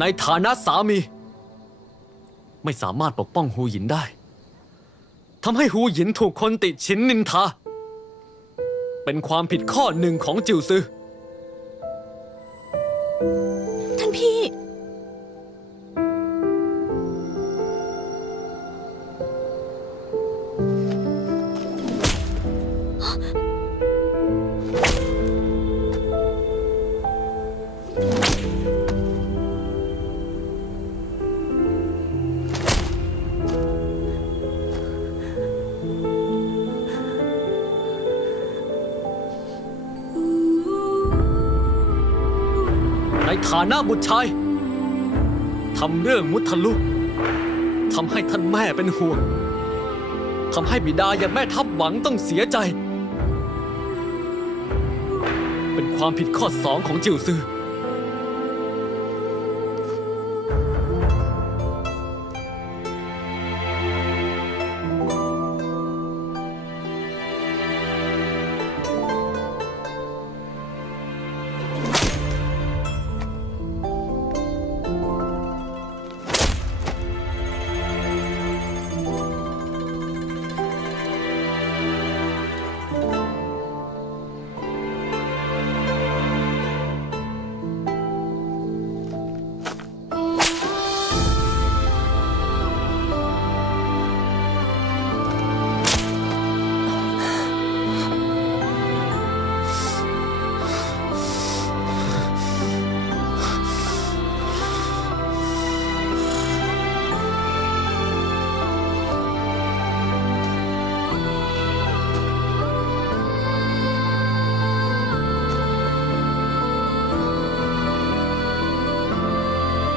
ในฐานะสามี ไม่สามารถปกป้องหูหยินได้ทำให้หูหยินถูกคนติฉินนินทา เป็นความผิดข้อหนึ่งของจิวซือท่านพี่ ฐานะบุตรชายทำเรื่องมุทะลุทำให้ท่านแม่เป็นห่วงทำให้บิดาอย่างแม่ทัพหวังต้องเสียใจ เป็นความผิดข้อสองของจิวซือ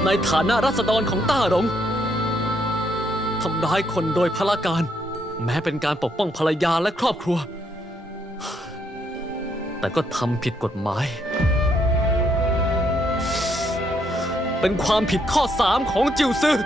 ในฐานะรัษฎรของต้าหลงทำร้ายคนโดยพละการ แม้เป็นการปกป้องภรรยาและครอบครัว แต่ก็ทำผิดกฎหมาย เป็นความผิดข้อสามของจิวซือ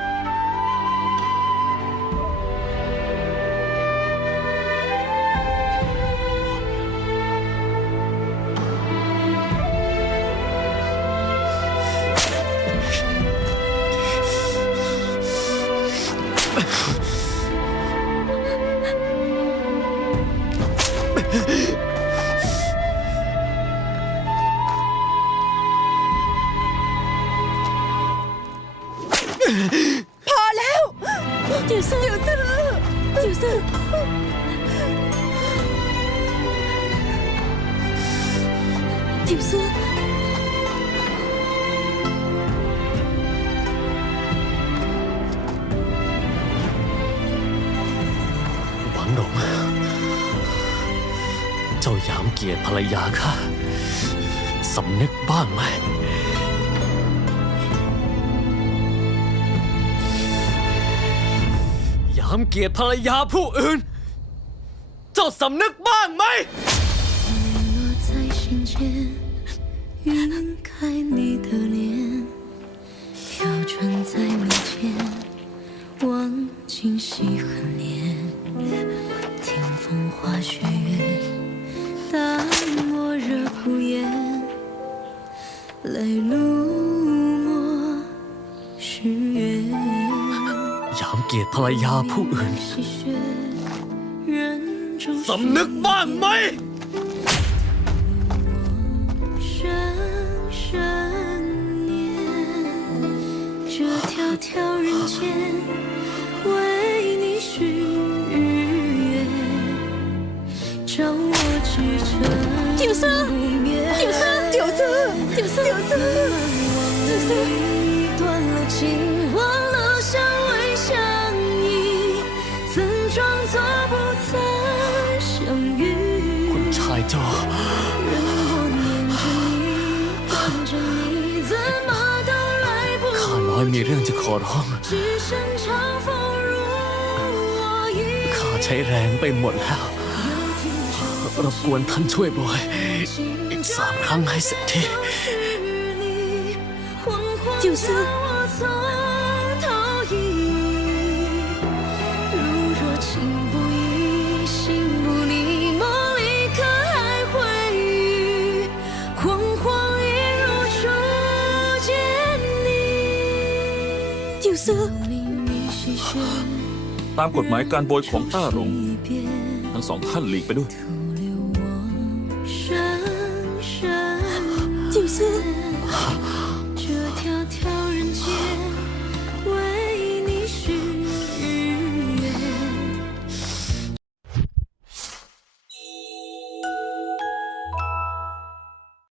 หวังหลงเจ้าหยามเกียรติภรรยาข้าสำนึกบ้างไหม หยามเกียรติภรรยาผู้อื่น เจ้าสำนึกบ้างไหม 落在心间，晕开你的脸，飘转在眉间，望今夕恨年。 听风花雪月，淡漠热孤雁，泪如墨是月。 หยามเกียรติภรรยาผู้อื่น 细雪，人中 สำนึกบ้างไหม 深深念，这条条人间 九思不灭。九思九思九思九思九思，断了情，忘了相偎相依，怎装作不曾相遇？ คุณชายเจ้า 任我念着你，盼着你，怎么都来不 ข้าน้อยมีเรื่องจะขอร้อง 只剩长风如我意。 ข้าใช้แรงไปหมดแล้ว รบกวนท่านช่วยบอยอีกสามครั้งให้เสร็จทีจิวซื่อตามกฎหมายการโบยของต้าหลงทั้งสองท่านหลีกไปด้วย 声声寄。